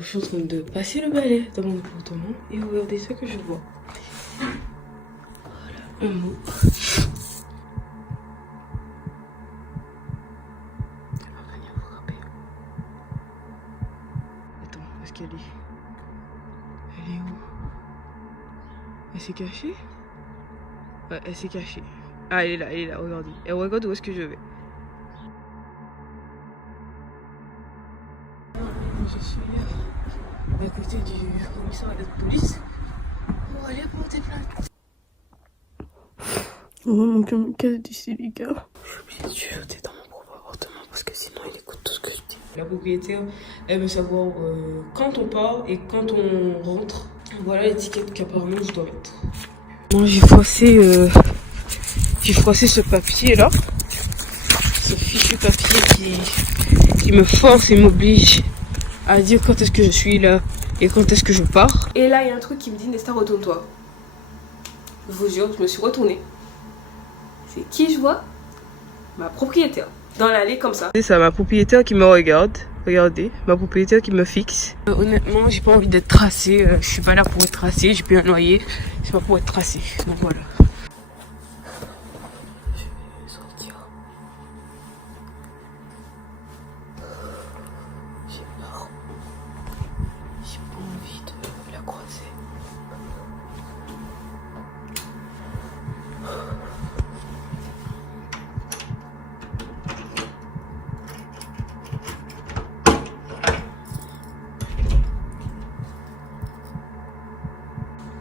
Je suis en train de passer le balai dans mon appartement et regardez ce que je vois. Voilà, un mot. Elle va venir vous frapper. Attends, où est-ce qu'elle est? Elle est où? Elle s'est cachée? Ouais, elle s'est cachée. Ah, elle est là, regardez. Elle regarde où est-ce que je vais. Je suis à côté du commissariat de police pour aller porter plainte. Oh mon Dieu, mais qu'est-ce d'ici les gars? Je suis obligée de chuchoter dans mon propre appartement parce que sinon il écoute tout ce que je dis. La propriétaire, elle veut savoir quand on part et quand on rentre. Voilà l'étiquette qu'apparemment je dois mettre. Moi j'ai froissé ce papier là. Ce fichu papier qui me force et m'oblige à dire quand est-ce que je suis là et quand est-ce que je pars. Et là il y a un truc qui me dit Nesta, retourne-toi. Je vous jure, je me suis retournée. C'est qui je vois? Ma propriétaire. Dans l'allée comme ça. C'est ça, ma propriétaire qui me regarde. Regardez, ma propriétaire qui me fixe. Honnêtement, j'ai pas envie d'être tracée. Je suis pas là pour être tracée. J'ai payé un loyer. C'est pas pour être tracée. Donc voilà. Je vais sortir. J'ai peur. J'ai pas envie de la croiser.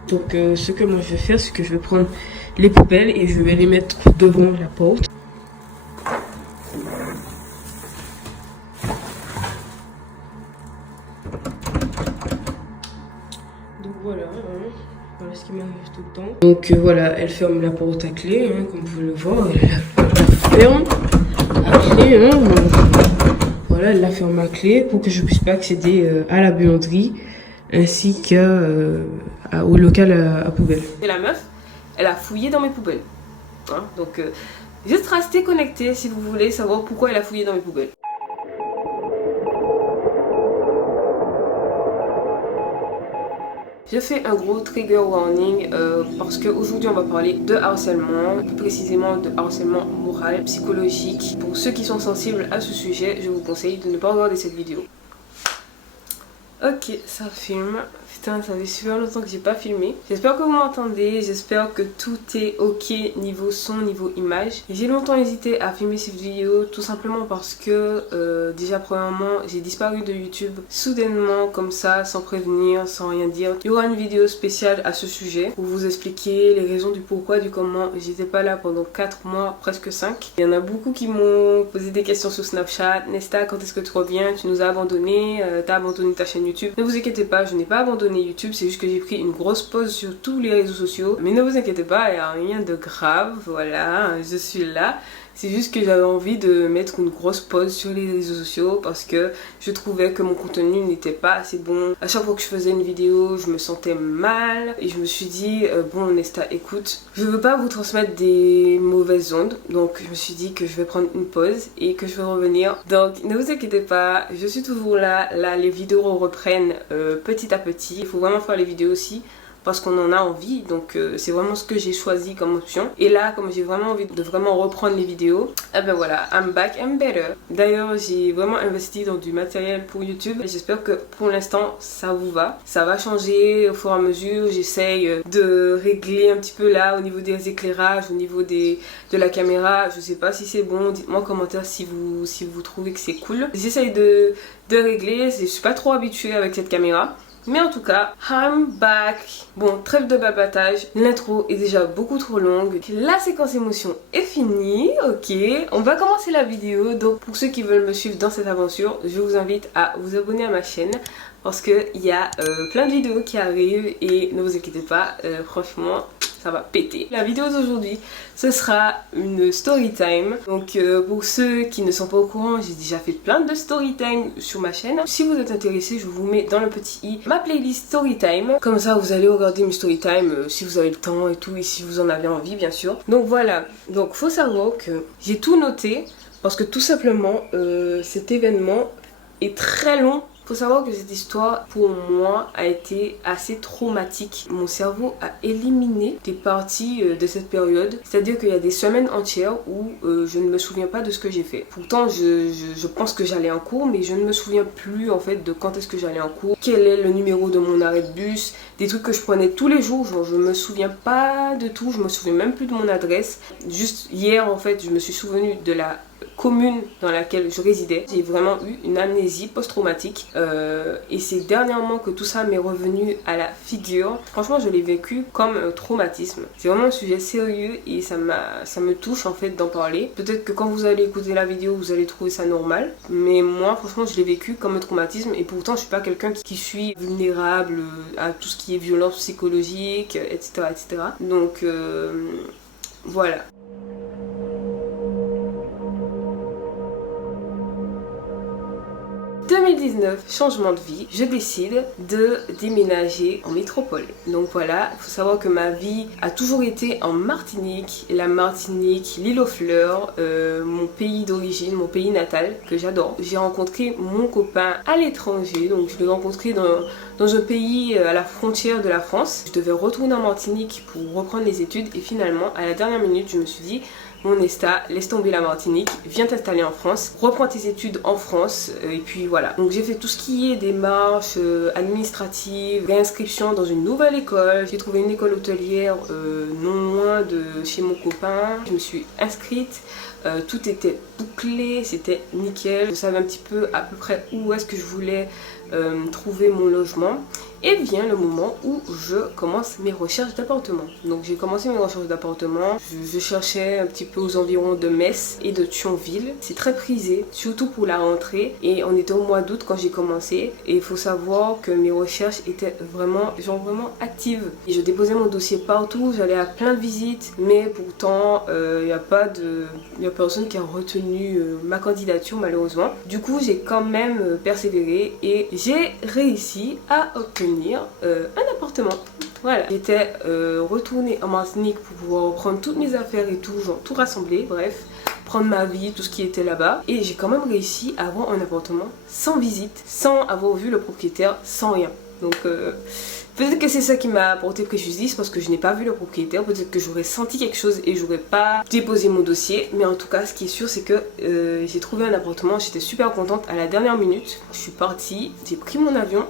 Donc ce que moi je vais faire, c'est que je vais prendre les poubelles et je vais les mettre devant la porte. Donc voilà, voilà ce qui m'arrive tout le temps. Donc voilà, elle ferme la porte à clé, comme vous pouvez le voir. Elle la ferme à clé. Voilà, elle la ferme à clé pour que je puisse pas accéder à la buanderie ainsi qu'au local à poubelle. Et la meuf, elle a fouillé dans mes poubelles. Donc, juste restez connectés si vous voulez savoir pourquoi elle a fouillé dans mes poubelles. Je fais un gros trigger warning parce qu'aujourd'hui on va parler de harcèlement, plus précisément de harcèlement moral, psychologique. Pour ceux qui sont sensibles à ce sujet, je vous conseille de ne pas regarder cette vidéo. Ok, ça filme. Putain, ça fait super longtemps que j'ai pas filmé. J'espère que vous m'entendez, j'espère que tout est ok niveau son, niveau image. J'ai longtemps hésité à filmer cette vidéo tout simplement parce que déjà premièrement j'ai disparu de YouTube soudainement comme ça, sans prévenir, sans rien dire. Il y aura une vidéo spéciale à ce sujet pour vous expliquer les raisons du pourquoi, du comment. J'étais pas là pendant 4 mois, presque 5. Il y en a beaucoup qui m'ont posé des questions sur Snapchat. Nesta, quand est-ce que tu reviens? Tu nous as abandonné, t'as abandonné ta chaîne YouTube. Ne vous inquiétez pas, je n'ai pas abandonné YouTube, c'est juste que j'ai pris une grosse pause sur tous les réseaux sociaux. Mais ne vous inquiétez pas, il n'y a rien de grave, voilà, je suis là. C'est juste que j'avais envie de mettre une grosse pause sur les réseaux sociaux parce que je trouvais que mon contenu n'était pas assez bon. À chaque fois que je faisais une vidéo, je me sentais mal et je me suis dit, bon Nesta, écoute, je veux pas vous transmettre des mauvaises ondes, donc je me suis dit que je vais prendre une pause et que je vais revenir. Donc ne vous inquiétez pas, je suis toujours là. Là, les vidéos reprennent petit à petit. Il faut vraiment faire les vidéos aussi parce qu'on en a envie, donc c'est vraiment ce que j'ai choisi comme option. Et là, comme j'ai vraiment envie de vraiment reprendre les vidéos, eh ben voilà, I'm back, I'm better. D'ailleurs, j'ai vraiment investi dans du matériel pour YouTube. J'espère que pour l'instant, ça vous va. Ça va changer au fur et à mesure. J'essaye de régler un petit peu là au niveau des éclairages, au niveau de la caméra. Je sais pas si c'est bon, dites-moi en commentaire si vous trouvez que c'est cool. J'essaye de régler, je suis pas trop habituée avec cette caméra. Mais en tout cas, I'm back. Bon, trêve de babatage. L'intro est déjà beaucoup trop longue. La séquence émotion est finie. Ok, on va commencer la vidéo. Donc pour ceux qui veulent me suivre dans cette aventure, je vous invite à vous abonner à ma chaîne parce qu'il y a plein de vidéos qui arrivent et ne vous inquiétez pas, franchement, ça va péter. La vidéo d'aujourd'hui, ce sera une story time. Donc pour ceux qui ne sont pas au courant, j'ai déjà fait plein de story time sur ma chaîne. Si vous êtes intéressé, je vous mets dans le petit i ma playlist story time. Comme ça, vous allez regarder mes story time si vous avez le temps et tout, et si vous en avez envie, bien sûr. Donc voilà. Donc faut savoir que j'ai tout noté parce que tout simplement, cet événement est très long. Faut savoir que cette histoire pour moi a été assez traumatique. Mon cerveau a éliminé des parties de cette période. C'est-à-dire qu'il y a des semaines entières où je ne me souviens pas de ce que j'ai fait. Pourtant je pense que j'allais en cours, mais je ne me souviens plus en fait de quand est-ce que j'allais en cours, quel est le numéro de mon arrêt de bus, des trucs que je prenais tous les jours. Genre, je me souviens pas de tout, je me souviens même plus de mon adresse. Juste hier en fait je me suis souvenu de la commune dans laquelle je résidais. J'ai vraiment eu une amnésie post-traumatique et c'est dernièrement que tout ça m'est revenu à la figure. Franchement, je l'ai vécu comme un traumatisme. C'est vraiment un sujet sérieux et ça me touche en fait d'en parler. Peut-être que quand vous allez écouter la vidéo, vous allez trouver ça normal, mais moi franchement je l'ai vécu comme un traumatisme et pourtant je suis pas quelqu'un qui suis vulnérable à tout ce qui est violence psychologique, etc. etc. Donc voilà. 2019, changement de vie, je décide de déménager en métropole. Donc voilà, il faut savoir que ma vie a toujours été en Martinique, la Martinique, l'île aux fleurs, mon pays d'origine, mon pays natal que j'adore. J'ai rencontré mon copain à l'étranger, donc je l'ai rencontré dans un pays à la frontière de la France. Je devais retourner en Martinique pour reprendre les études et finalement à la dernière minute je me suis dit: mon Nesta, laisse tomber la Martinique, viens t'installer en France, reprends tes études en France, et puis voilà. Donc j'ai fait tout ce qui est démarches administratives, réinscription dans une nouvelle école. J'ai trouvé une école hôtelière non loin de chez mon copain. Je me suis inscrite, tout était bouclé, c'était nickel. Je savais un petit peu à peu près où est-ce que je voulais trouver mon logement. Et vient le moment où je commence mes recherches d'appartement. Donc j'ai commencé mes recherches d'appartement. Je cherchais un petit peu aux environs de Metz et de Thionville. C'est très prisé, surtout pour la rentrée. Et on était au mois d'août quand j'ai commencé. Et il faut savoir que mes recherches étaient vraiment actives. Et je déposais mon dossier partout, j'allais à plein de visites. Mais pourtant, il n'y a personne qui a retenu ma candidature malheureusement. Du coup, j'ai quand même persévéré et j'ai réussi à obtenir un appartement. Voilà, j'étais retournée en Martinique pour pouvoir reprendre toutes mes affaires et tout, genre tout rassembler, bref, prendre ma vie, tout ce qui était là-bas. Et j'ai quand même réussi à avoir un appartement sans visite, sans avoir vu le propriétaire, sans rien. Donc peut-être que c'est ça qui m'a apporté préjudice parce que je n'ai pas vu le propriétaire. Peut-être que j'aurais senti quelque chose et j'aurais pas déposé mon dossier. Mais en tout cas, ce qui est sûr, c'est que j'ai trouvé un appartement. J'étais super contente à la dernière minute. Je suis partie, j'ai pris mon avion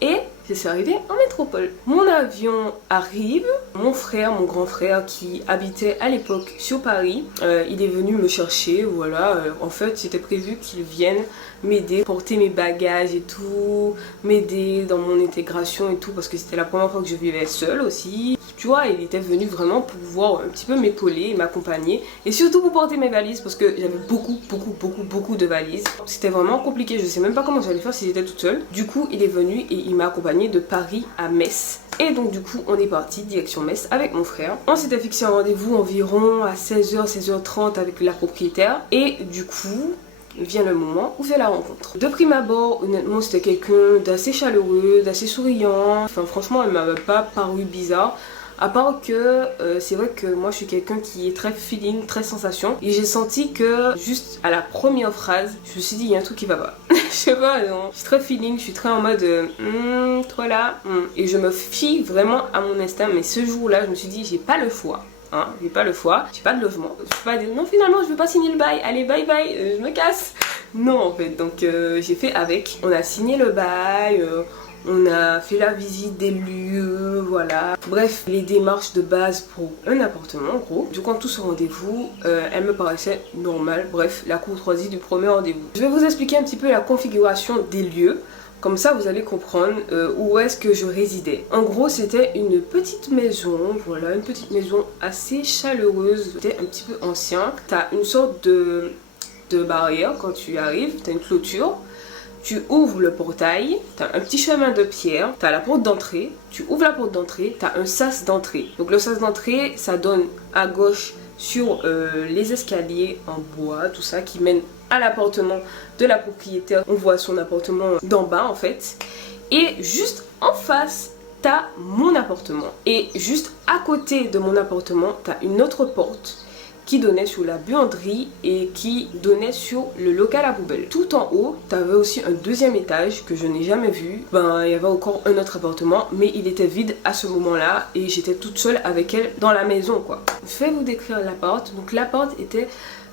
et je suis arrivée en métropole. Mon avion arrive, mon frère, mon grand frère qui habitait à l'époque sur Paris, il est venu me chercher, voilà. En fait, c'était prévu qu'il vienne m'aider, porter mes bagages et tout, m'aider dans mon intégration et tout, parce que c'était la première fois que je vivais seule aussi. Tu vois, il était venu vraiment pour pouvoir un petit peu m'épauler et m'accompagner. Et surtout pour porter mes valises, parce que j'avais beaucoup de valises. C'était vraiment compliqué, je sais même pas comment j'allais faire si j'étais toute seule. Du coup, il est venu et il m'a accompagnée de Paris à Metz. Et donc du coup, on est parti direction Metz avec mon frère. On s'était fixé un rendez-vous environ à 16h, 16h30 avec la propriétaire. Et du coup, vient le moment où fait la rencontre. De prime abord, honnêtement, c'était quelqu'un d'assez chaleureux, d'assez souriant. Enfin, franchement, elle m'avait pas paru bizarre. À part que c'est vrai que moi je suis quelqu'un qui est très feeling, très sensation. Et j'ai senti que juste à la première phrase, je me suis dit il y a un truc qui va pas. Je sais pas, non. Je suis très feeling, je suis très en mode toi là. Et je me fie vraiment à mon instinct. Mais ce jour-là, je me suis dit j'ai pas le choix. Hein, j'ai pas le choix, j'ai pas de logement. Je peux pas dire non finalement je veux pas signer le bail. Allez bye bye, je me casse. Non en fait, donc j'ai fait avec. On a signé le bail. On a fait la visite des lieux, voilà. Bref, les démarches de base pour un appartement, en gros. Du coup, tout ce rendez-vous, elle me paraissait normale. Bref, la courtoisie du premier rendez-vous. Je vais vous expliquer un petit peu la configuration des lieux. Comme ça, vous allez comprendre où est-ce que je résidais. En gros, c'était une petite maison, voilà, une petite maison assez chaleureuse. C'était un petit peu ancien. T'as une sorte de barrière quand tu arrives, t'as une clôture. Tu ouvres le portail, tu as un petit chemin de pierre, tu as la porte d'entrée, tu ouvres la porte d'entrée, tu as un sas d'entrée. Donc le sas d'entrée, ça donne à gauche sur les escaliers en bois, tout ça, qui mène à l'appartement de la propriétaire. On voit son appartement d'en bas en fait. Et juste en face, tu as mon appartement. Et juste à côté de mon appartement, tu as une autre porte qui donnait sur la buanderie et qui donnait sur le local à poubelle. Tout en haut, t'avais aussi un deuxième étage que je n'ai jamais vu. Ben, il y avait encore un autre appartement, mais il était vide à ce moment-là et j'étais toute seule avec elle dans la maison, quoi. Je vais vous décrire l'appart. Donc l'appart était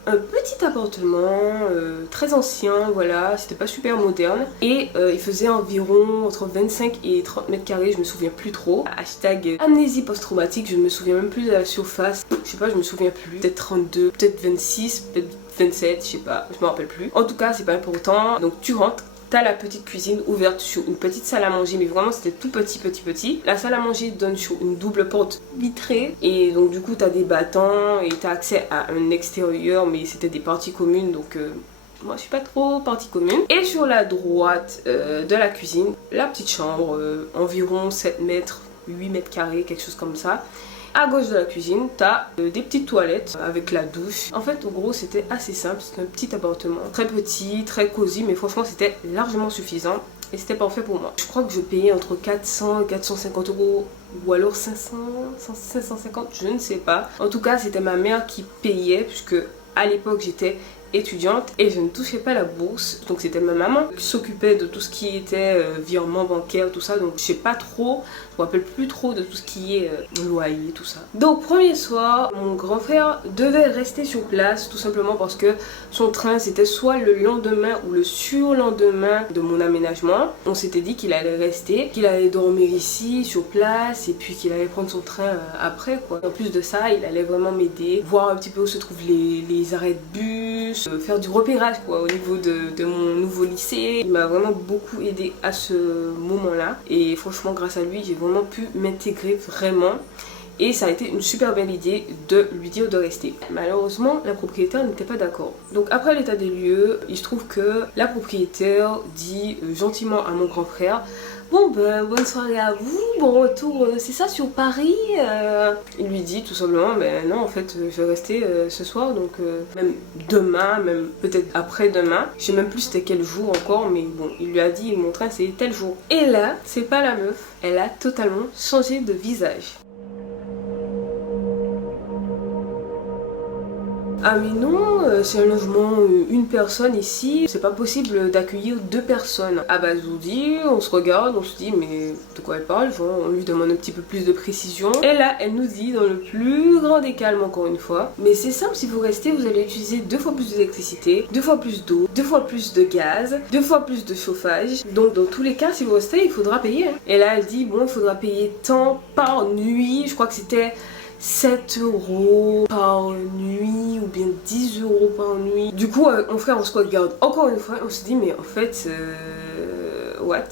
un petit appartement très ancien, voilà, c'était pas super moderne et il faisait environ entre 25 et 30 mètres carrés, je me souviens plus trop. Hashtag amnésie post-traumatique, je me souviens même plus de la surface, je sais pas, je me souviens plus, peut-être 32, peut-être 26, peut-être 27, je sais pas, je me rappelle plus. En tout cas, c'est pas important, donc tu rentres. T'as la petite cuisine ouverte sur une petite salle à manger, mais vraiment c'était tout petit. La salle à manger donne sur une double porte vitrée et donc du coup t'as des battants et t'as accès à un extérieur, mais c'était des parties communes, donc moi je suis pas trop partie commune. Et sur la droite de la cuisine, la petite chambre, environ 7 mètres, 8 mètres carrés, quelque chose comme ça. À gauche de la cuisine, t'as des petites toilettes avec la douche. En fait, en gros, c'était assez simple. C'était un petit appartement, très petit, très cosy, mais franchement, c'était largement suffisant. Et c'était parfait pour moi. Je crois que je payais entre 400 et 450 euros. Ou alors 500, 550, je ne sais pas. En tout cas, c'était ma mère qui payait, puisque à l'époque, j'étais étudiante et je ne touchais pas la bourse, donc c'était ma maman qui s'occupait de tout ce qui était virement bancaire, tout ça, donc je sais pas trop, je me rappelle plus trop de tout ce qui est loyer, tout ça. Donc premier soir, mon grand frère devait rester sur place tout simplement parce que son train c'était soit le lendemain ou le surlendemain de mon aménagement. On s'était dit qu'il allait rester, qu'il allait dormir ici sur place et puis qu'il allait prendre son train après, quoi. En plus de ça, il allait vraiment m'aider, voir un petit peu où se trouvent les arrêts de bus, faire du repérage, quoi, au niveau de mon nouveau lycée. Il m'a vraiment beaucoup aidé à ce moment-là et franchement grâce à lui j'ai vraiment pu m'intégrer vraiment. Et ça a été une super belle idée de lui dire de rester. Malheureusement, la propriétaire n'était pas d'accord. Donc après l'état des lieux, il se trouve que la propriétaire dit gentiment à mon grand frère: bon ben bonne soirée à vous, bon retour, c'est ça sur Paris Il lui dit tout simplement: ben non en fait je vais rester ce soir, donc même demain, même peut-être après-demain. Je sais même plus c'était quel jour encore, mais bon il lui a dit mon train c'est tel jour. Et là c'est pas la meuf, elle a totalement changé de visage. Ah mais non, c'est un logement une personne ici, c'est pas possible d'accueillir deux personnes. Ah bah je vous dis, on se regarde, on se dit mais de quoi elle parle, genre, on lui demande un petit peu plus de précision. Et là elle nous dit dans le plus grand des calmes encore une fois: mais c'est simple, si vous restez vous allez utiliser 2 fois plus d'électricité, 2 fois plus d'eau, 2 fois plus de gaz, 2 fois plus de chauffage. Donc dans tous les cas si vous restez il faudra payer. Et là elle dit bon il faudra payer tant par nuit, je crois que c'était 7 euros par nuit ou bien 10 euros par nuit. Du coup, mon frère, on se regarde encore une fois, on se dit mais en fait, what?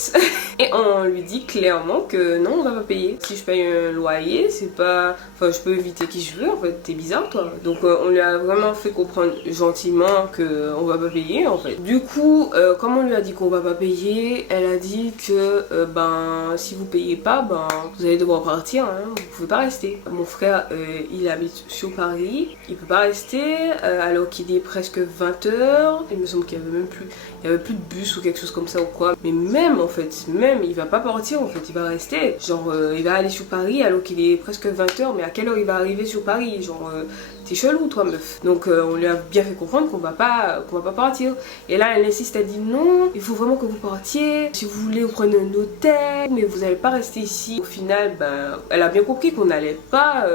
Et on lui dit clairement que non, on va pas payer. Si je paye un loyer, c'est pas... Enfin, je peux éviter qui je veux, en fait, t'es bizarre toi. Donc on lui a vraiment fait comprendre gentiment que on va pas payer en fait. Du coup, comme on lui a dit qu'on va pas payer, elle a dit que ben si vous payez pas, ben vous allez devoir partir, hein, vous pouvez pas rester. Mon frère, il habite sur Paris, il peut pas rester alors qu'il est presque 20h. Il me semble qu'il y avait même plus, il y avait plus de bus ou quelque chose comme ça ou quoi. Mais même en fait, même il va pas partir en fait, il va rester. Genre il va aller sur Paris alors qu'il est presque 20h, mais à quelle heure il va arriver sur Paris? Genre t'es chelou toi meuf. Donc on lui a bien fait comprendre qu'on va pas partir. Et là elle insiste, elle dit non, il faut vraiment que vous partiez. Si vous voulez vous prenez un hôtel, mais vous allez pas rester ici. Au final ben elle a bien compris qu'on n'allait pas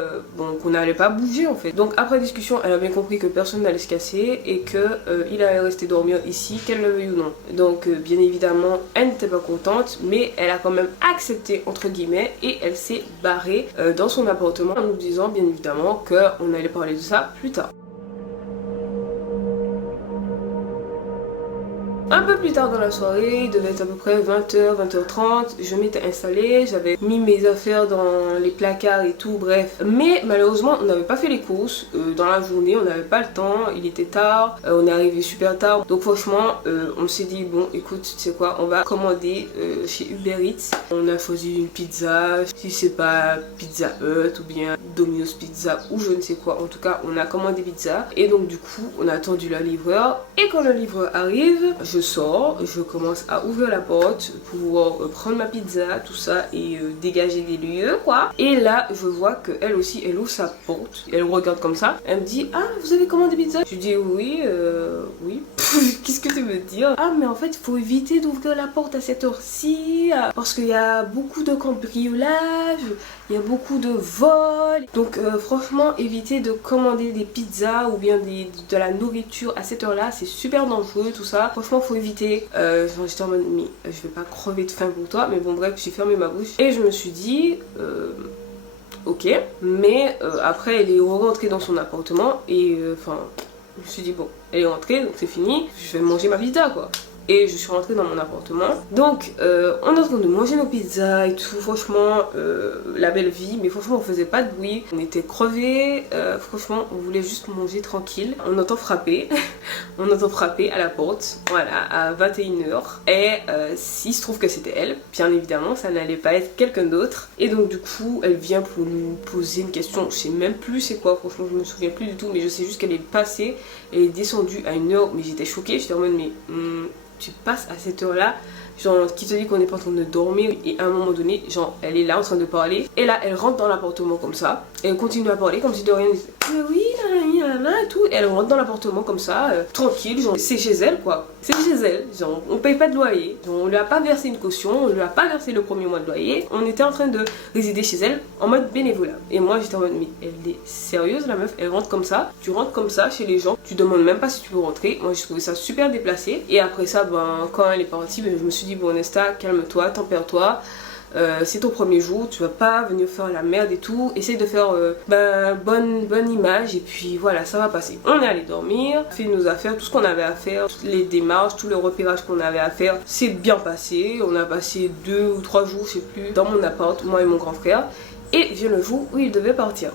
qu'on n'allait pas bouger en fait. Donc après discussion elle a bien compris que personne n'allait se casser et que il allait rester dormir ici, qu'elle le veuille ou non. Donc bien évidemment elle n'était pas contente, mais elle a quand même accepté entre guillemets et elle s'est barrée dans son appartement en nous disant bien évidemment qu'on allait parler de ça plus tard. Un peu plus tard dans la soirée, il devait être à peu près 20h, 20h30, je m'étais installée, j'avais mis mes affaires dans les placards et tout, bref. Mais malheureusement, on n'avait pas fait les courses dans la journée, on n'avait pas le temps, il était tard, on est arrivé super tard. Donc franchement, on s'est dit, bon écoute, tu sais quoi, on va commander chez Uber Eats. On a choisi une pizza, si c'est pas Pizza Hut ou bien Domino's Pizza ou je ne sais quoi. En tout cas, on a commandé pizza et donc du coup, on a attendu le livreur. Et quand le livreur arrive, je je sors, je commence à ouvrir la porte pour pouvoir prendre ma pizza, tout ça, et dégager des lieux, quoi. Et là, je vois qu'elle aussi, elle ouvre sa porte, elle regarde comme ça, elle me dit, ah, vous avez commandé pizza? Je dis, oui, oui. Qu'est-ce que tu veux dire? Ah, mais en fait, il faut éviter d'ouvrir la porte à cette heure-ci, parce qu'il y a beaucoup de cambriolage, il y a beaucoup de vols. Donc, franchement, éviter de commander des pizzas ou bien de la nourriture à cette heure-là, c'est super dangereux, tout ça. Franchement, faut éviter. J'étais en mode, mais je vais pas crever de faim pour toi. Mais bon, bref, j'ai fermé ma bouche. Et je me suis dit, ok. Mais après, elle est rentrée dans son appartement. Et enfin, je me suis dit, bon, elle est rentrée, donc c'est fini. Je vais manger ma pizza, quoi. Et je suis rentrée dans mon appartement. Donc on est en train de manger nos pizzas et tout. Franchement, la belle vie. Mais franchement, on faisait pas de bruit. On était crevés. Franchement, on voulait juste manger tranquille. On entend frapper. On entend frapper à la porte. Voilà, à 21h. Et s'il se trouve que c'était elle, bien évidemment, ça n'allait pas être quelqu'un d'autre. Et donc du coup, elle vient pour nous poser une question. Je sais même plus c'est quoi. Franchement, je me souviens plus du tout. Mais je sais juste qu'elle est passée. Elle est descendue à 1h. Mais j'étais choquée. J'étais en mode, mais... tu passes à cette heure-là, genre qui te dit qu'on n'est pas en train de dormir et à un moment donné, genre elle est là en train de parler et là elle rentre dans l'appartement comme ça et elle continue à parler comme si de rien n'était. Oui, là, et tout, et elle rentre dans l'appartement comme ça, tranquille, genre c'est chez elle quoi, c'est chez elle, genre on paye pas de loyer, genre, on lui a pas versé une caution, on lui a pas versé le premier mois de loyer, on était en train de résider chez elle en mode bénévolat. Et moi j'étais en mode, mais elle est sérieuse la meuf, elle rentre comme ça, tu rentres comme ça chez les gens, tu demandes même pas si tu peux rentrer. Moi j'ai trouvé ça super déplacé. Et après ça, ben quand elle est partie, ben, je me suis dit, bon Nesta, calme-toi, tempère-toi. C'est ton premier jour, tu vas pas venir faire la merde et tout. Essaye de faire bonne image et puis voilà, ça va passer. On est allé dormir, fait nos affaires, tout ce qu'on avait à faire, toutes les démarches, tout le repérage qu'on avait à faire, c'est bien passé. On a passé 2 ou 3 jours, je sais plus, dans mon appart, moi et mon grand frère. Et vient le jour où il devait partir.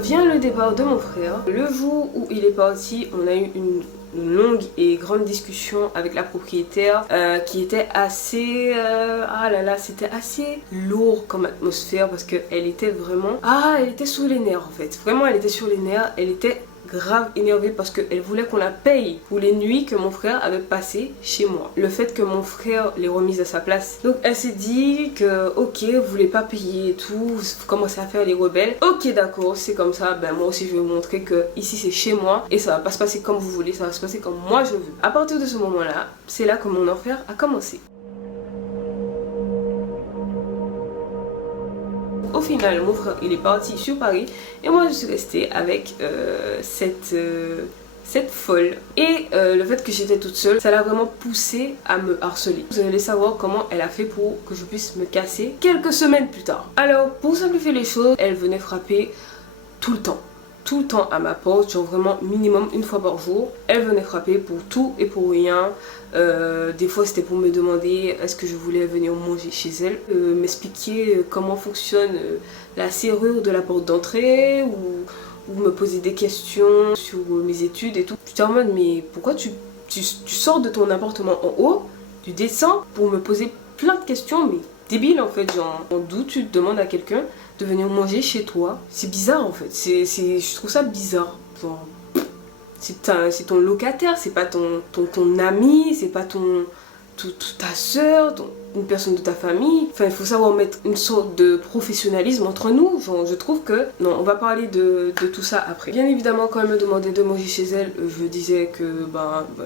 Vient le départ de mon frère. Le jour où il est parti, on a eu une longue et grande discussion avec la propriétaire qui était assez ah là là, c'était assez lourd comme atmosphère parce qu'elle était vraiment elle était sur les nerfs en fait, vraiment elle était sur les nerfs, elle était grave énervée parce qu'elle voulait qu'on la paye pour les nuits que mon frère avait passées chez moi. Le fait que mon frère les remise à sa place. Donc elle s'est dit que ok, vous voulez pas payer et tout, vous commencez à faire les rebelles. Ok d'accord, c'est comme ça, ben moi aussi je vais vous montrer que ici c'est chez moi et ça va pas se passer comme vous voulez, ça va se passer comme moi je veux. À partir de ce moment là, c'est là que mon enfer a commencé. Au final, mon frère il est parti sur Paris et moi je suis restée avec cette folle. Et le fait que j'étais toute seule, ça l'a vraiment poussée à me harceler. Vous allez savoir comment elle a fait pour que je puisse me casser quelques semaines plus tard. Alors, pour simplifier les choses, elle venait frapper tout le temps à ma porte, genre vraiment minimum une fois par jour. Elle venait frapper pour tout et pour rien. Des fois c'était pour me demander est-ce que je voulais venir manger chez elle, m'expliquer comment fonctionne la serrure de la porte d'entrée ou me poser des questions sur mes études et tout. J'étais en mode mais pourquoi tu sors de ton appartement en haut, tu descends pour me poser plein de questions, mais débile en fait, genre d'où tu demandes à quelqu'un de venir manger chez toi. C'est bizarre en fait, je trouve ça bizarre, genre c'est ton locataire, c'est pas ton ami, c'est pas ta soeur, une personne de ta famille. Enfin, il faut savoir mettre une sorte de professionnalisme entre nous. Genre, je trouve que... Non, on va parler de tout ça après. Bien évidemment, quand elle me demandait de manger chez elle, je disais que...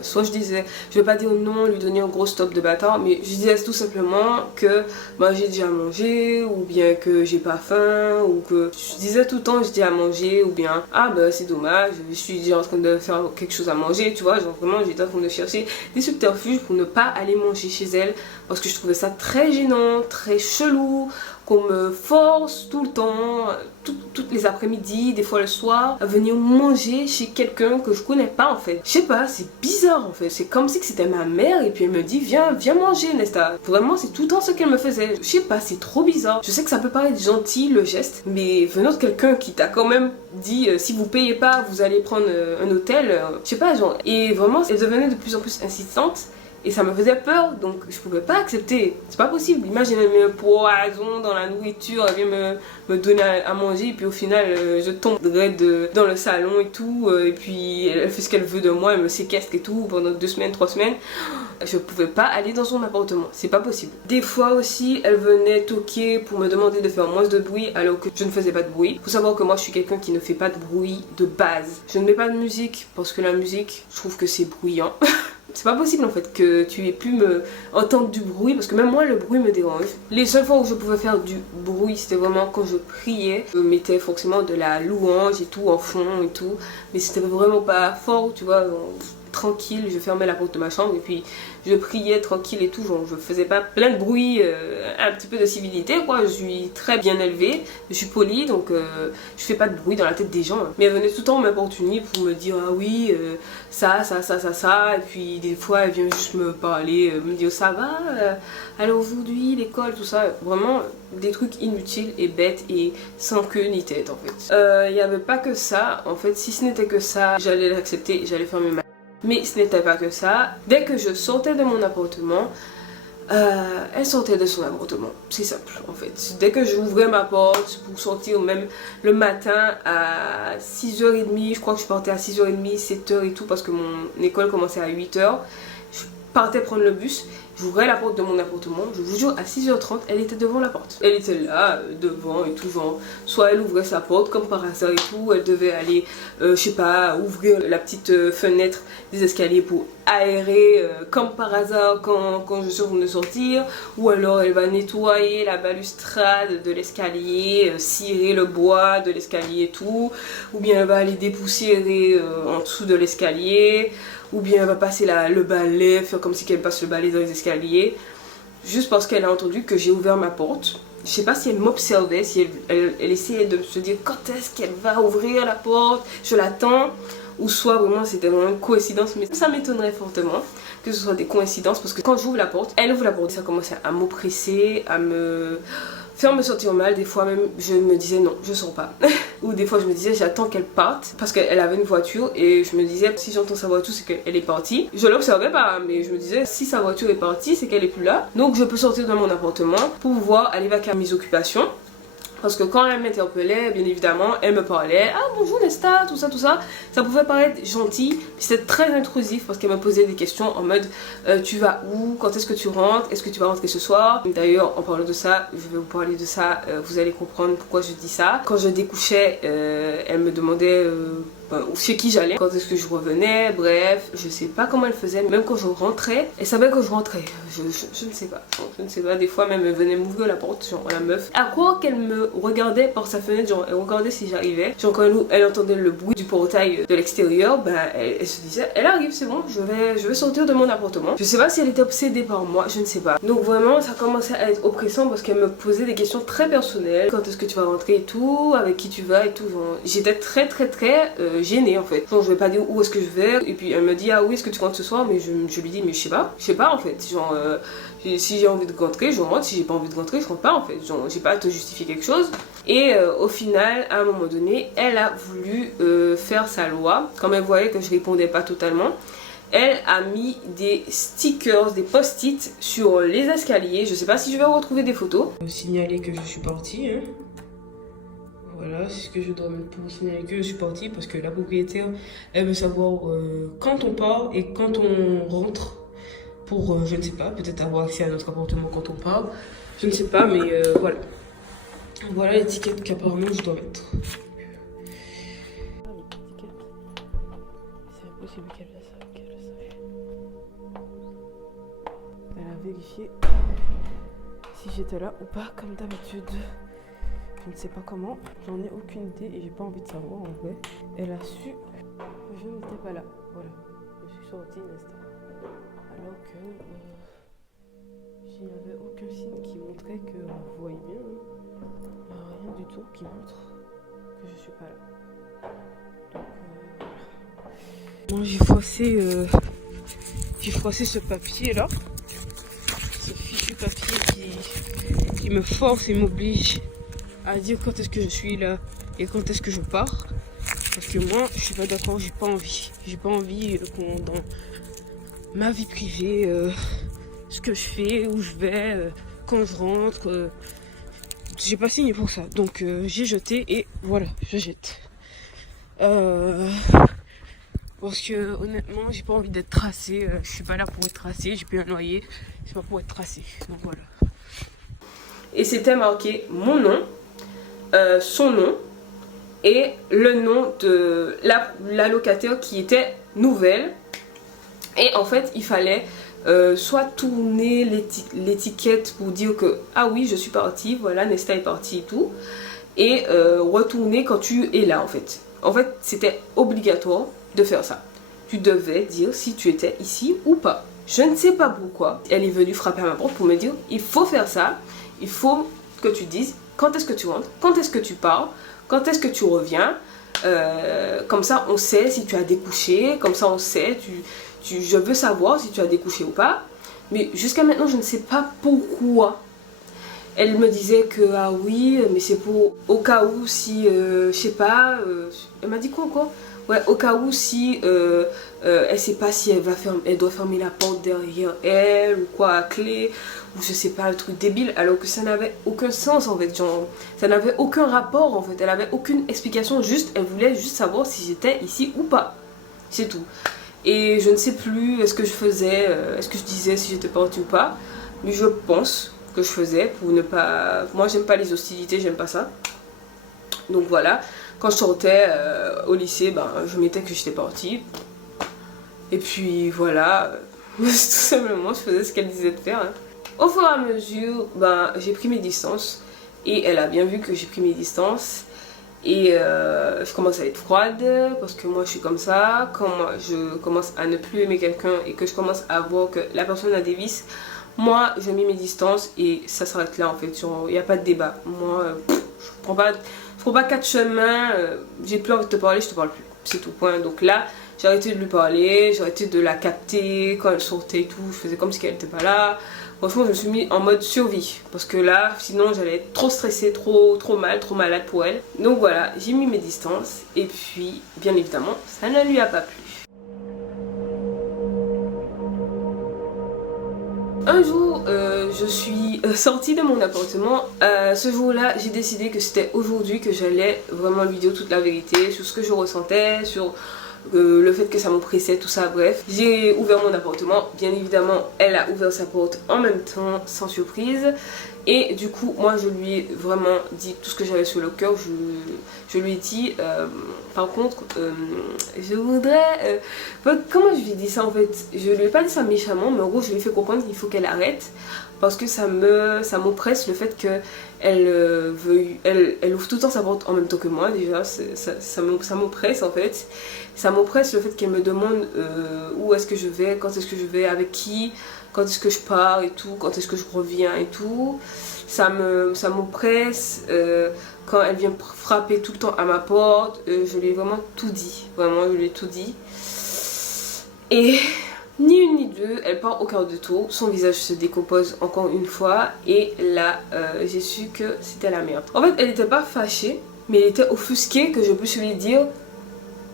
soit je disais... Je vais pas dire non, lui donner un gros stop de bâtard, mais je disais tout simplement que j'ai déjà mangé, ou bien que j'ai pas faim, ou que... Je disais tout le temps, j'ai déjà mangé, ou bien... c'est dommage, je suis déjà en train de faire quelque chose à manger, tu vois. Genre, vraiment, j'étais en train de chercher des subterfuges pour ne pas aller manger chez elle, parce que je trouvais ça très gênant, très chelou, qu'on me force tout le temps, toutes les après-midi, des fois le soir, à venir manger chez quelqu'un que je connais pas en fait. Je sais pas, c'est bizarre en fait, c'est comme si c'était ma mère et puis elle me dit viens manger Nesta. Vraiment c'est tout le temps ce qu'elle me faisait. Je sais pas, c'est trop bizarre. Je sais que ça peut paraître gentil le geste, mais venant de quelqu'un qui t'a quand même dit si vous payez pas vous allez prendre un hôtel, je sais pas genre. Et vraiment elle devenait de plus en plus insistante. Et ça me faisait peur, donc je pouvais pas accepter. C'est pas possible. Imagine, elle met un poison dans la nourriture, elle vient me donner à manger, et puis au final, je tombe dans le salon et tout, et puis elle fait ce qu'elle veut de moi, elle me séquestre et tout pendant 2 semaines, 3 semaines. Je pouvais pas aller dans son appartement, c'est pas possible. Des fois aussi, elle venait toquer pour me demander de faire moins de bruit alors que je ne faisais pas de bruit. Faut savoir que moi, je suis quelqu'un qui ne fait pas de bruit de base. Je ne mets pas de musique parce que la musique, je trouve que c'est bruyant. C'est pas possible en fait que tu aies pu me entendre du bruit parce que même moi le bruit me dérange. Les seules fois où je pouvais faire du bruit c'était vraiment quand je priais. Je mettais forcément de la louange et tout en fond et tout. Mais c'était vraiment pas fort, tu vois. Tranquille, je fermais la porte de ma chambre et puis je priais tranquille et tout, genre je faisais pas plein de bruit, un petit peu de civilité quoi, je suis très bien élevée, je suis polie donc je fais pas de bruit dans la tête des gens. Mais elle venait tout le temps m'importuner pour me dire ah oui ça et puis des fois elle vient juste me parler, me dire ça va, alors aujourd'hui l'école tout ça, vraiment des trucs inutiles et bêtes et sans queue ni tête en fait. Il y avait pas que ça, en fait si ce n'était que ça j'allais l'accepter, j'allais fermer ma... Mais ce n'était pas que ça. Dès que je sortais de mon appartement, elle sortait de son appartement. C'est simple en fait. Dès que j'ouvrais ma porte pour sortir, même le matin à 6h30, je crois que je partais à 6h30, 7h et tout parce que mon école commençait à 8h. Je partais prendre le bus. J'ouvrais la porte de mon appartement, je vous jure, à 6h30, elle était devant la porte. Elle était là, devant et tout, genre, soit elle ouvrait sa porte comme par hasard et tout, elle devait aller, je sais pas, ouvrir la petite fenêtre des escaliers pour aérer comme par hasard quand je suis en train de sortir, ou alors elle va nettoyer la balustrade de l'escalier, cirer le bois de l'escalier et tout, ou bien elle va aller dépoussiérer en dessous de l'escalier, ou bien elle va passer le balai, faire comme si elle passe le balai dans les escaliers, juste parce qu'elle a entendu que j'ai ouvert ma porte. Je sais pas si elle m'observait, si elle essayait de se dire quand est-ce qu'elle va ouvrir la porte, je l'attends, ou soit vraiment c'était vraiment une coïncidence, mais ça m'étonnerait fortement que ce soit des coïncidences parce que quand j'ouvre la porte, elle ouvre la porte, ça commençait à m'oppresser, à me faire me sentir mal. Des fois même je me disais non, je sors pas. Ou des fois je me disais j'attends qu'elle parte parce qu'elle avait une voiture et je me disais si j'entends sa voiture c'est qu'elle est partie. Je l'observais pas mais je me disais si sa voiture est partie c'est qu'elle est plus là. Donc je peux sortir de mon appartement pour pouvoir aller vaquer à mes occupations. Parce que quand elle m'interpellait, bien évidemment, elle me parlait. Ah bonjour Nesta, tout ça. Ça pouvait paraître gentil, mais c'était très intrusif parce qu'elle me posait des questions en mode tu vas où? Quand est-ce que tu rentres? Est-ce que tu vas rentrer ce soir? D'ailleurs, en parlant de ça, je vais vous parler de ça, vous allez comprendre pourquoi je dis ça. Quand je découchais, elle me demandait chez qui j'allais, quand est-ce que je revenais, bref, je sais pas comment elle faisait, même quand je rentrais, elle savait que je rentrais, je ne sais pas, je ne sais pas, des fois même elle venait m'ouvrir la porte, genre la meuf, à quoi qu'elle me regardait par sa fenêtre, genre elle regardait si j'arrivais, genre quand elle entendait le bruit du portail de l'extérieur, ben elle se disait, elle arrive, c'est bon, je vais sortir de mon appartement. Je sais pas si elle était obsédée par moi, je ne sais pas. Donc vraiment ça commençait à être oppressant parce qu'elle me posait des questions très personnelles, quand est-ce que tu vas rentrer et tout, avec qui tu vas et tout, genre j'étais très gênée en fait. Genre je vais pas dire où est-ce que je vais et puis elle me dit ah oui est-ce que tu rentres ce soir mais je lui dis mais je sais pas en fait. Genre si j'ai envie de rentrer je rentre, si j'ai pas envie de rentrer je rentre pas en fait. Genre j'ai pas à te justifier quelque chose. Et au final à un moment donné elle a voulu faire sa loi. Comme elle voyait que je répondais pas totalement, elle a mis des stickers, des post-it sur les escaliers. Je sais pas si je vais retrouver des photos. Signaler que je suis partie hein. Voilà, c'est ce que je dois mettre pour signaler que je suis partie parce que la propriétaire, elle veut savoir quand on part et quand on rentre pour, je ne sais pas, peut-être avoir accès à notre appartement quand on part. Je ne sais pas, mais voilà. Voilà l'étiquette qu'apparemment je dois mettre. C'est impossible qu'elle le sache. Elle a vérifié si j'étais là ou pas, comme d'habitude. Je ne sais pas comment, j'en ai aucune idée et j'ai pas envie de savoir en vrai. Elle a su que je n'étais pas là. Voilà, je suis sortie Nesta. Alors que il n'y avait aucun signe qui montrait que vous voyez bien. Il n'y a rien du tout qui montre que je suis pas là. Donc moi j'ai froissé ce papier là. Ce fichu papier qui me force et m'oblige à dire quand est-ce que je suis là et quand est-ce que je pars parce que moi je suis pas d'accord, j'ai pas envie ma vie privée, ce que je fais, où je vais, quand je rentre. J'ai pas signé pour ça, donc j'ai jeté et voilà, je jette. Parce que honnêtement, j'ai pas envie d'être tracée. Je suis pas là pour être tracée. J'ai payé un loyer, c'est pas pour être tracée. Donc voilà. Et c'était marqué mon nom, son nom et le nom de la locataire qui était nouvelle. Et en fait, il fallait soit tourner l'étiquette pour dire que ah oui, je suis partie, voilà, Nesta est partie et tout, et retourner quand tu es là en fait. En fait, c'était obligatoire de faire ça. Tu devais dire si tu étais ici ou pas. Je ne sais pas pourquoi. Elle est venue frapper à ma porte pour me dire il faut faire ça. Il faut que tu dises quand est-ce que tu rentres, quand est-ce que tu pars, quand est-ce que tu reviens. Comme ça, on sait si tu as découché. Comme ça, on sait. Je veux savoir si tu as découché ou pas. Mais jusqu'à maintenant, je ne sais pas pourquoi. Elle me disait que ah oui, mais c'est pour au cas où si je sais pas. Elle m'a dit quoi encore? Ouais, au cas où si elle sait pas si elle doit fermer la porte derrière elle ou quoi à clé ou je sais pas, le truc débile, alors que ça n'avait aucun sens en fait, genre ça n'avait aucun rapport en fait, elle avait aucune explication, juste elle voulait juste savoir si j'étais ici ou pas, c'est tout. Et je ne sais plus est-ce que je faisais, est-ce que je disais si j'étais partie ou pas, mais je pense que je faisais pour ne pas, moi j'aime pas les hostilités, j'aime pas ça, donc voilà. Quand je sortais au lycée, ben, je mettais que j'étais partie. Et puis voilà, tout simplement, je faisais ce qu'elle disait de faire. Hein. Au fur et à mesure, ben, j'ai pris mes distances. Et elle a bien vu que j'ai pris mes distances. Et je commence à être froide parce que moi je suis comme ça. Quand moi, je commence à ne plus aimer quelqu'un et que je commence à voir que la personne a des vices, moi je mets mes distances et ça s'arrête là en fait. Il n'y a pas de débat. Moi, je prends pas quatre chemins, j'ai plus envie de te parler, je te parle plus. C'est tout, point. Donc là, j'ai arrêté de lui parler, j'ai arrêté de la capter quand elle sortait et tout. Je faisais comme si elle n'était pas là. Franchement, je me suis mis en mode survie. Parce que là, sinon, j'allais être trop stressée, trop mal, trop malade pour elle. Donc voilà, j'ai mis mes distances. Et puis, bien évidemment, ça ne lui a pas plu. Un jour, je suis sortie de mon appartement. Ce jour-là, j'ai décidé que c'était aujourd'hui que j'allais vraiment lui dire toute la vérité sur ce que je ressentais, sur le fait que ça m'oppressait, tout ça, bref. J'ai ouvert mon appartement. Bien évidemment, elle a ouvert sa porte en même temps, sans surprise. Et du coup, moi, je lui ai vraiment dit tout ce que j'avais sur le cœur. Je lui ai dit, par contre, je voudrais... comment je lui ai dit ça en fait? Je lui ai pas dit ça méchamment, mais en gros, je lui ai fait comprendre qu'il faut qu'elle arrête. Parce que ça m'oppresse le fait qu'elle elle ouvre tout le temps sa porte en même temps que moi, déjà. Ça m'oppresse en fait. Ça m'oppresse le fait qu'elle me demande où est-ce que je vais, quand est-ce que je vais, avec qui, quand est-ce que je pars et tout, quand est-ce que je reviens et tout. Ça m'oppresse quand elle vient frapper tout le temps à ma porte. Je lui ai vraiment tout dit. Vraiment, je lui ai tout dit. Et ni une ni deux, elle part au quart de tour. Son visage se décompose encore une fois. Et là, j'ai su que c'était la merde. En fait, elle n'était pas fâchée, mais elle était offusquée que je puisse lui dire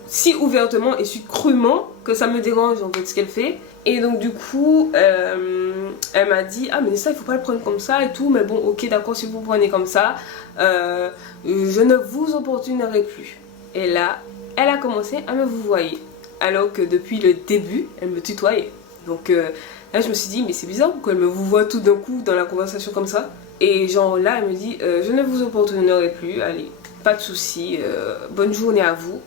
si ouvertement et si crûment que ça me dérange en fait ce qu'elle fait. Et donc du coup elle m'a dit ah mais ça il faut pas le prendre comme ça et tout, mais bon ok d'accord, si vous prenez comme ça je ne vous importunerai plus. Et là elle a commencé à me vouvoyer alors que depuis le début elle me tutoyait. Donc là je me suis dit mais c'est bizarre pourquoi elle me vouvoie tout d'un coup dans la conversation comme ça. Et genre là elle me dit je ne vous importunerai plus, allez pas de soucis, bonne journée à vous.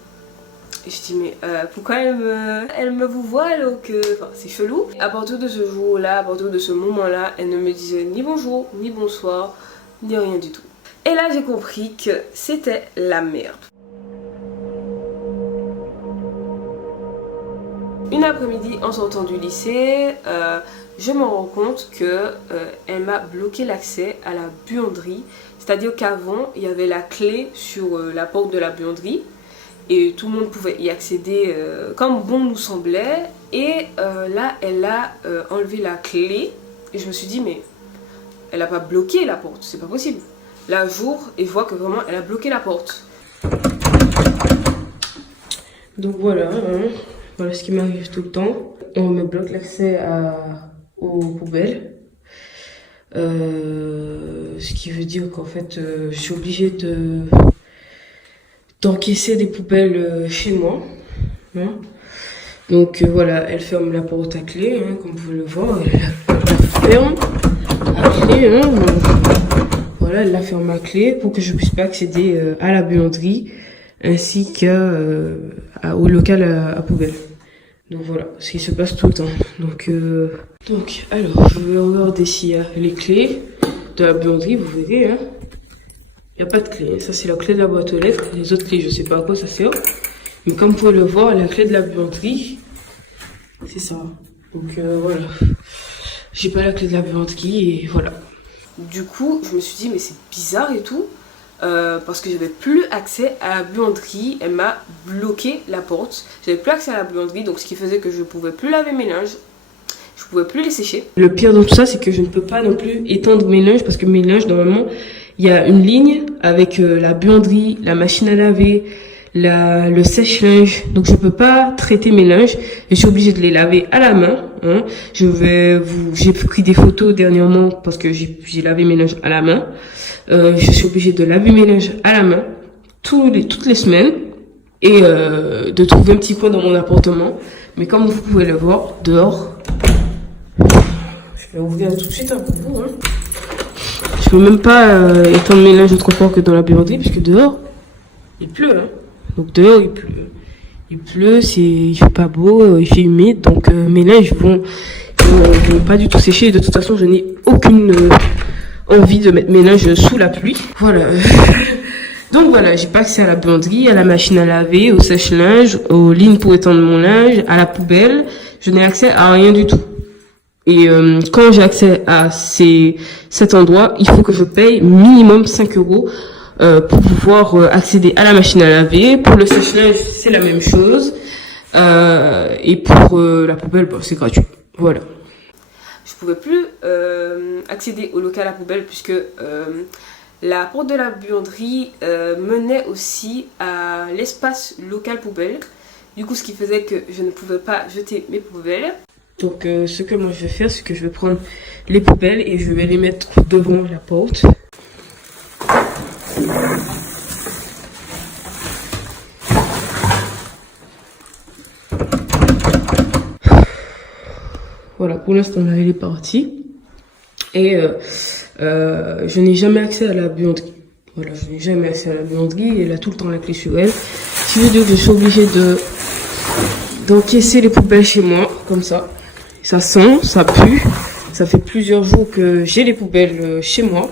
Et je dis mais pourquoi elle me vouvoie alors que... Enfin c'est chelou. À partir de ce jour-là, à partir de ce moment-là, elle ne me disait ni bonjour, ni bonsoir, ni rien du tout. Et là j'ai compris que c'était la merde. Une après-midi en sortant du lycée, je me rends compte que elle m'a bloqué l'accès à la buanderie. C'est-à-dire qu'avant il y avait la clé sur la porte de la buanderie. Et tout le monde pouvait y accéder comme bon nous semblait. Et là, elle a enlevé la clé. Et je me suis dit, mais elle n'a pas bloqué la porte, c'est pas possible. Là, j'ouvre et je vois que vraiment, elle a bloqué la porte. Donc voilà, hein. Voilà ce qui m'arrive tout le temps. On me bloque l'accès aux poubelles. Ce qui veut dire qu'en fait, je suis obligée d'encaisser des poubelles chez moi. Hein. Donc voilà, elle ferme la porte à clé, hein, comme vous pouvez le voir. Elle la ferme à clé. Hein, voilà, elle la ferme à clé pour que je puisse pas accéder à la buanderie ainsi qu'au local à poubelle. Donc voilà, ce qui se passe tout le temps. Donc alors, je vais regarder s'il y a les clés de la buanderie, vous verrez. Hein. Il n'y a pas de clé. Ça, c'est la clé de la boîte aux lettres. Les autres clés, je sais pas à quoi ça sert. Mais comme vous pouvez le voir, la clé de la buanderie, c'est ça. Donc voilà. J'ai pas la clé de la buanderie et voilà. Du coup, je me suis dit, mais c'est bizarre et tout. Parce que j'avais plus accès à la buanderie. Elle m'a bloqué la porte. J'avais plus accès à la buanderie, donc ce qui faisait que je pouvais plus laver mes linges. Je pouvais plus les sécher. Le pire dans tout ça, c'est que je ne peux pas non plus étendre mes linges parce que mes linges, normalement, il y a une ligne avec la buanderie, la machine à laver, le sèche-linge. Donc je peux pas traiter mes linges et je suis obligée de les laver à la main. Hein. J'ai pris des photos dernièrement parce que j'ai lavé mes linges à la main. Je suis obligée de laver mes linges à la main toutes les semaines et de trouver un petit coin dans mon appartement. Mais comme vous pouvez le voir, dehors, je vais ouvrir tout de suite pour vous. Hein. Je peux même pas étendre mes linges autre part que dans la buanderie puisque dehors, il pleut. Hein. Donc dehors, il pleut. Il pleut, il fait pas beau, il fait humide. Donc mes linges vont pas du tout sécher. De toute façon, je n'ai aucune envie de mettre mes linges sous la pluie. Voilà. Donc voilà, j'ai pas accès à la buanderie, à la machine à laver, au sèche-linge, aux lignes pour étendre mon linge, à la poubelle. Je n'ai accès à rien du tout. Et quand j'ai accès à cet endroit, il faut que je paye minimum 5 € pour pouvoir accéder à la machine à laver. Pour le sèche-linge, c'est la même chose. Et pour la poubelle, bon, c'est gratuit. Voilà. Je pouvais plus accéder au local à poubelle puisque la porte de la buanderie menait aussi à l'espace local poubelle. Du coup, ce qui faisait que je ne pouvais pas jeter mes poubelles. Donc, ce que moi je vais faire, c'est que je vais prendre les poubelles et je vais les mettre devant la porte. Voilà, pour l'instant, elle est partie. Et je n'ai jamais accès à la buanderie. Voilà, je n'ai jamais accès à la buanderie. Elle a tout le temps la clé sur elle. Ce qui veut dire que je suis obligée d'encaisser les poubelles chez moi, comme ça. Ça sent, ça pue. Ça fait plusieurs jours que j'ai les poubelles chez moi.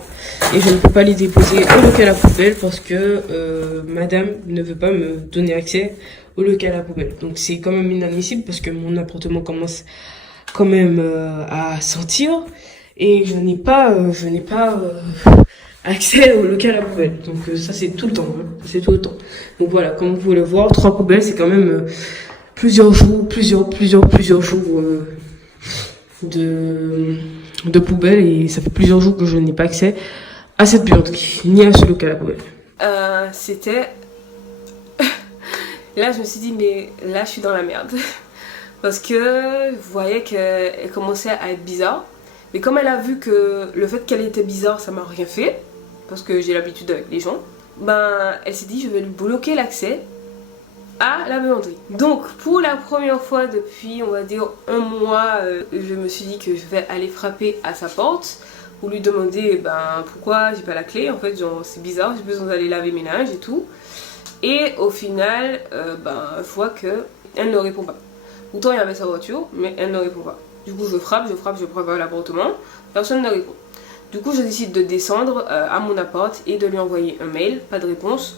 Et je ne peux pas les déposer au local à poubelle parce que madame ne veut pas me donner accès au local à poubelle. Donc c'est quand même inadmissible parce que mon appartement commence quand même à sentir. Et je n'ai pas accès au local à poubelle. Donc ça c'est tout le temps. Hein. C'est tout le temps. Donc voilà, comme vous pouvez le voir, 3 poubelles, c'est quand même plusieurs jours de poubelles. Et ça fait plusieurs jours que je n'ai pas accès à cette buanderie, ni à ce local à poubelle. C'était... Là je me suis dit, mais là je suis dans la merde. Parce que je voyais qu'elle commençait à être bizarre. Mais comme elle a vu que le fait qu'elle était bizarre, ça m'a rien fait, parce que j'ai l'habitude avec les gens, ben elle s'est dit je vais lui bloquer l'accès à la buanderie. Donc pour la première fois depuis on va dire un mois, je me suis dit que je vais aller frapper à sa porte pour lui demander ben pourquoi j'ai pas la clé. En fait genre c'est bizarre, j'ai besoin d'aller laver mes linges et tout. Et au final ben je vois que elle ne répond pas. Pourtant il y avait sa voiture mais elle ne répond pas. Du coup je frappe à l'appartement, personne ne répond. Du coup je décide de descendre à mon appart et de lui envoyer un mail, pas de réponse,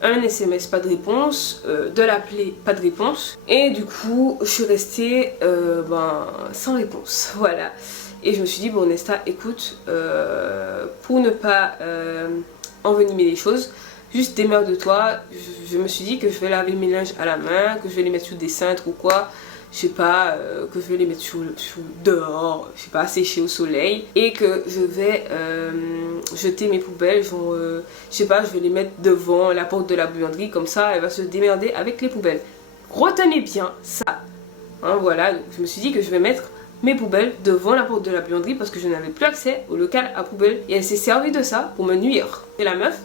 un SMS, pas de réponse, de l'appeler, pas de réponse. Et du coup je suis restée sans réponse, voilà. Et je me suis dit bon Nesta écoute, pour ne pas envenimer les choses, juste démerde-toi. Je me suis dit que je vais laver mes linges à la main, que je vais les mettre sous des cintres ou quoi. Je sais pas, que je vais les mettre dehors, je sais pas, sécher au soleil. Et que je vais jeter mes poubelles, genre, je sais pas, je vais les mettre devant la porte de la buanderie. Comme ça, elle va se démerder avec les poubelles. retenez bien ça. Hein, voilà, donc je me suis dit que je vais mettre mes poubelles devant la porte de la buanderie parce que je n'avais plus accès au local à poubelles. Et elle s'est servie de ça pour me nuire. Et la meuf,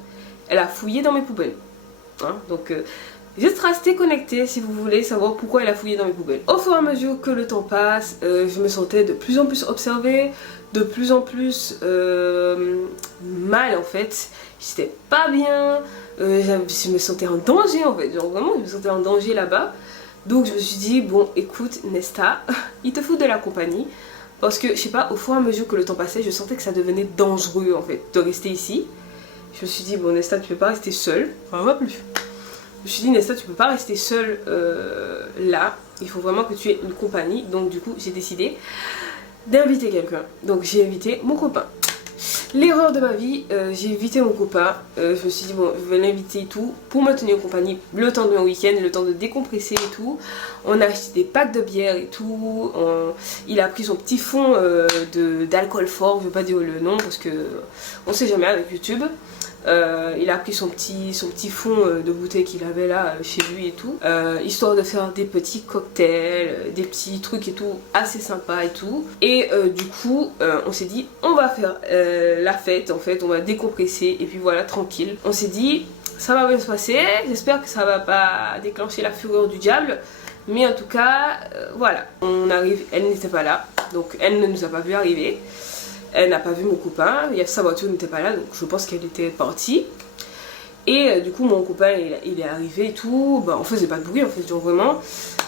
elle a fouillé dans mes poubelles. Hein, donc juste restez connectés si vous voulez savoir pourquoi elle a fouillé dans mes poubelles. Au fur et à mesure que le temps passe, je me sentais de plus en plus observée, de plus en plus mal en fait. J'étais pas bien, je me sentais en danger en fait. Genre vraiment, je me sentais en danger là-bas. Donc je me suis dit, bon écoute Nesta, il te faut de la compagnie. Parce que je sais pas, au fur et à mesure que le temps passait, je sentais que ça devenait dangereux en fait de rester ici. Je me suis dit, bon Nesta, tu peux pas rester seule. Enfin, pas plus. Je me suis dit, Nesta, tu peux pas rester seule là. Il faut vraiment que tu aies une compagnie. Donc du coup, j'ai décidé d'inviter quelqu'un. Donc j'ai invité mon copain. L'erreur de ma vie, j'ai invité mon copain. Je me suis dit, bon, je vais l'inviter et tout pour me tenir compagnie le temps de mon week-end, le temps de décompresser et tout. On a acheté des packs de bière et tout. Il a pris son petit fond d'alcool fort. Je ne vais pas dire le nom parce que on sait jamais avec YouTube. Il a pris son petit fond de bouteille qu'il avait là chez lui et tout, histoire de faire des petits cocktails, des petits trucs et tout assez sympa et tout. Et du coup on s'est dit on va faire la fête en fait, on va décompresser et puis voilà, tranquille. On s'est dit ça va bien se passer, j'espère que ça va pas déclencher la fureur du diable. Mais en tout cas voilà, on arrive, elle n'était pas là, donc elle ne nous a pas vu arriver. Elle n'a pas vu mon copain, sa voiture n'était pas là, donc je pense qu'elle était partie. Et du coup mon copain il est arrivé et tout, bah, on faisait pas de bruit en fait, genre vraiment.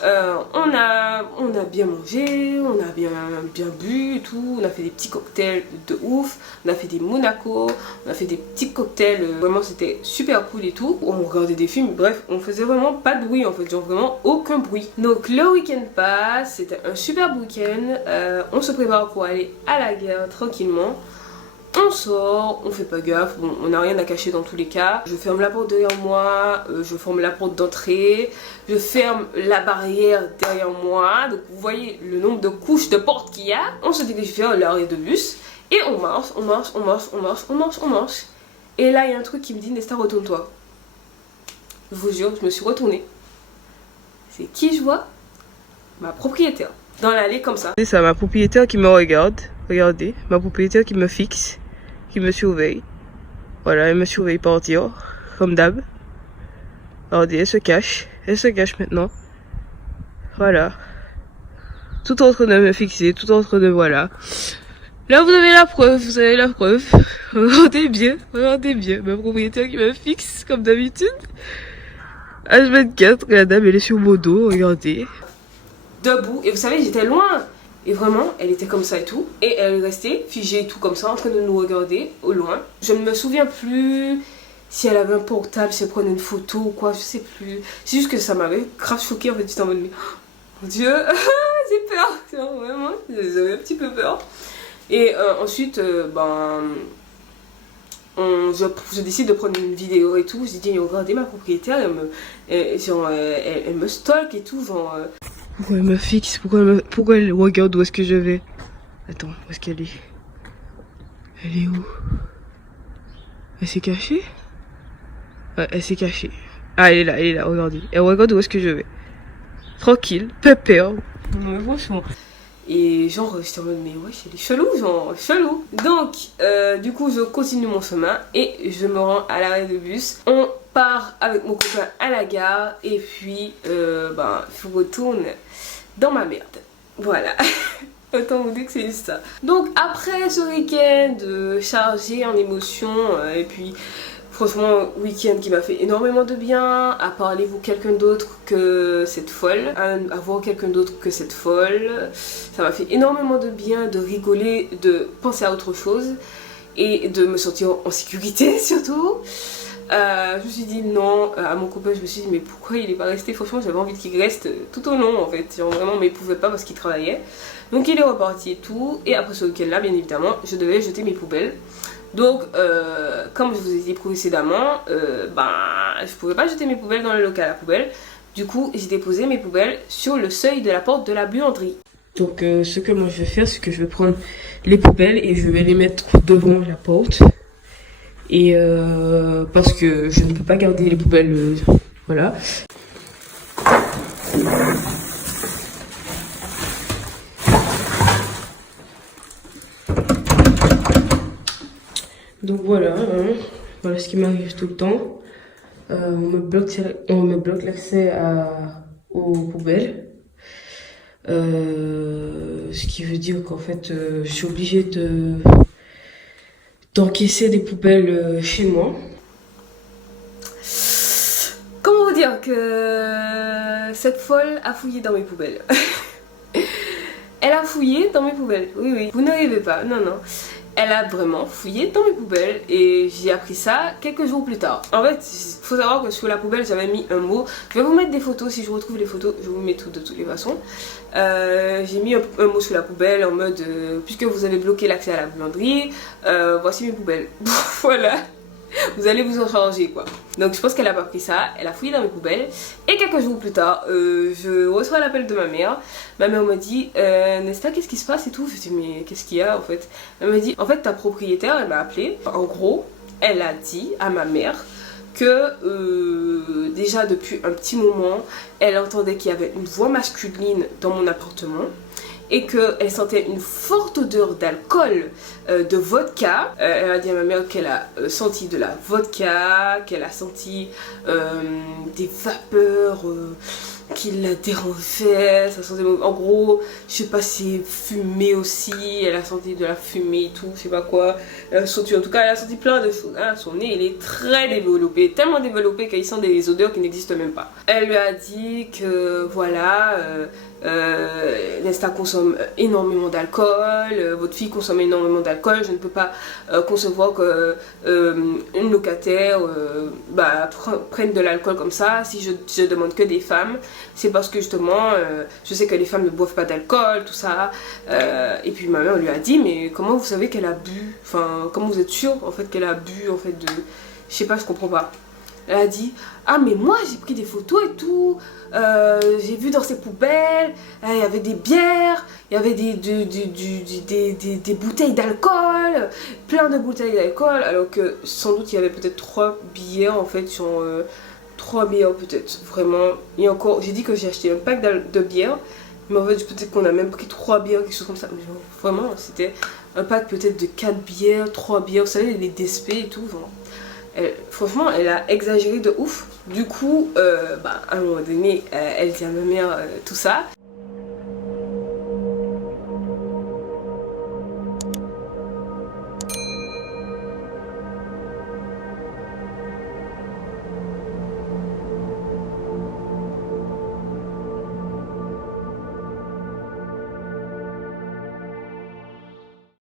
On a bien mangé, on a bien bu et tout, on a fait des petits cocktails de ouf, on a fait des Monaco, on a fait des petits cocktails, vraiment c'était super cool et tout. On regardait des films, bref, on faisait vraiment pas de bruit en fait, genre vraiment aucun bruit. Donc le week-end passe, c'était un super week-end, on se prépare pour aller à la gare tranquillement. On sort, on fait pas gaffe, bon, on n'a rien à cacher dans tous les cas. Je ferme la porte derrière moi, je ferme la porte d'entrée, je ferme la barrière derrière moi. Donc vous voyez le nombre de couches de portes qu'il y a. On se dirige vers l'arrêt de bus et on marche. Et là il y a un truc qui me dit Nesta, retourne-toi. Je vous jure, je me suis retournée. C'est qui je vois? Ma propriétaire. Dans l'allée comme ça. C'est ça, ma propriétaire qui me regarde. Regardez, ma propriétaire qui me fixe, qui me surveille. Voilà, elle me surveille partir, comme d'hab. Regardez, elle se cache maintenant. Voilà. Tout en train de me fixer, tout en train de voilà. Là, vous avez la preuve, Regardez bien, ma propriétaire qui me fixe, comme d'habitude. H24, la dame, elle est sur mon dos, regardez. Debout, et vous savez, j'étais loin. Et vraiment, elle était comme ça et tout. Et elle restait figée et tout comme ça, en train de nous regarder au loin. Je ne me souviens plus si elle avait un portable, si elle prenait une photo ou quoi, je sais plus. C'est juste que ça m'avait grave choquée en fait. J'étais en mode, mais oh, mon Dieu, j'ai peur. Vraiment, j'avais un petit peu peur. Et ensuite, je décide de prendre une vidéo et tout. Je dis, regardez ma propriétaire, elle me stalk et tout, genre... Pourquoi elle me fixe? Pourquoi elle regarde où est-ce que je vais? Attends, où est-ce qu'elle est? Elle est où? Elle s'est cachée? Ouais, elle s'est cachée. Ah, elle est là, regardez. Elle regarde où est-ce que je vais. Tranquille, pépère. Ouais, franchement. Et genre, j'étais en mode, mais wesh, elle est chelou, genre, chelou. Donc, du coup, je continue mon chemin et je me rends à l'arrêt de bus. On part avec mon copain à la gare et puis, je retourne dans ma merde. Voilà. Autant vous dire que c'est juste ça. Donc, après ce week-end chargé en émotions et puis... Franchement, week-end qui m'a fait énormément de bien, à parler-vous quelqu'un d'autre que cette folle, à voir quelqu'un d'autre que cette folle. Ça m'a fait énormément de bien de rigoler, de penser à autre chose et de me sentir en sécurité surtout. Je me suis dit non, à mon copain je me suis dit mais pourquoi il est pas resté? Franchement j'avais envie qu'il reste tout au long en fait, genre, vraiment mais il pouvait pas parce qu'il travaillait. Donc il est reparti et tout, et après ce week-end là bien évidemment je devais jeter mes poubelles. Donc, comme je vous ai dit précédemment, je pouvais pas jeter mes poubelles dans le local à poubelle. Du coup, j'ai déposé mes poubelles sur le seuil de la porte de la buanderie. Donc, ce que moi je vais faire, c'est que je vais prendre les poubelles et je vais les mettre devant la porte. Et parce que je ne peux pas garder les poubelles, voilà. Donc voilà, hein. Voilà ce qui m'arrive tout le temps. On me bloque l'accès aux poubelles. Ce qui veut dire qu'en fait, je suis obligée d'encaisser des poubelles chez moi. Comment vous dire que cette folle a fouillé dans mes poubelles. Elle a fouillé dans mes poubelles, oui oui, vous ne rêvez pas, non non. Elle a vraiment fouillé dans mes poubelles et j'ai appris ça quelques jours plus tard. En fait, il faut savoir que sur la poubelle j'avais mis un mot. Je vais vous mettre des photos, si je retrouve les photos, je vous mets tout de toutes les façons. J'ai mis un mot sur la poubelle en mode puisque vous avez bloqué l'accès à la buanderie, voici mes poubelles. Voilà. Vous allez vous en changer quoi. Donc je pense qu'elle a pas pris ça, elle a fouillé dans mes poubelles. Et quelques jours plus tard, je reçois l'appel de ma mère. Ma mère me dit Nesta, qu'est-ce qui se passe et tout. Je dis mais qu'est-ce qu'il y a en fait. Elle me dit en fait ta propriétaire elle m'a appelé. En gros elle a dit à ma mère que déjà depuis un petit moment elle entendait qu'il y avait une voix masculine dans mon appartement et qu'elle sentait une forte odeur d'alcool, de vodka. Elle a dit à ma mère qu'elle a senti de la vodka, qu'elle a senti des vapeurs qui la dérangeaient. Ça sentait, en gros, je sais pas si fumée aussi, elle a senti de la fumée et tout, je sais pas quoi. Elle a senti, en tout cas, elle a senti plein de choses. Hein. Son nez, il est très développé, tellement développé qu'il sent des odeurs qui n'existent même pas. Elle lui a dit que voilà... Nesta consomme énormément d'alcool, votre fille consomme énormément d'alcool, je ne peux pas concevoir que une locataire prenne de l'alcool comme ça. Si je demande que des femmes, c'est parce que justement je sais que les femmes ne boivent pas d'alcool, tout ça. Et puis ma mère lui a dit mais comment vous savez qu'elle a bu, enfin comment vous êtes sûr en fait qu'elle a bu en fait de... Je sais pas, je comprends pas. Elle a dit ah mais moi j'ai pris des photos et tout, j'ai vu dans ses poubelles, il y avait des bières, il y avait des bouteilles d'alcool, plein de bouteilles d'alcool, alors que sans doute il y avait peut-être 3 bières en fait sur 3 bières peut-être, vraiment. Et encore, j'ai dit que j'ai acheté un pack de bières, mais en fait peut-être qu'on a même pris 3 bières, quelque chose comme ça, mais genre, vraiment c'était un pack peut-être de 4 bières, 3 bières, vous savez les DSP et tout, genre. Franchement elle a exagéré de ouf. Du coup à un moment donné elle dit à ma mère tout ça